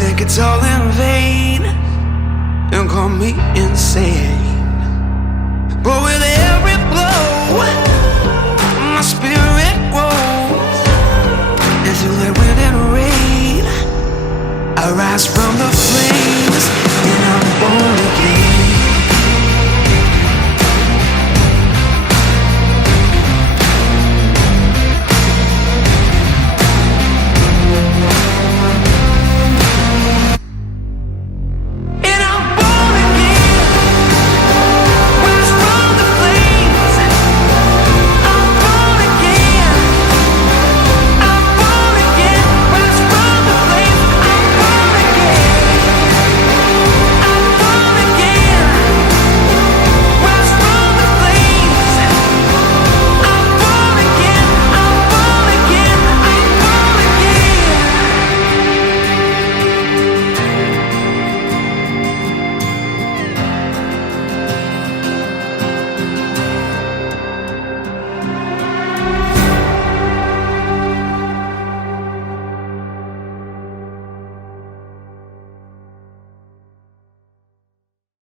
think it's all in vain and call me insane. But with every blow, my spirit grows, and through the wind and rain, I rise from the flames, and I'm born again.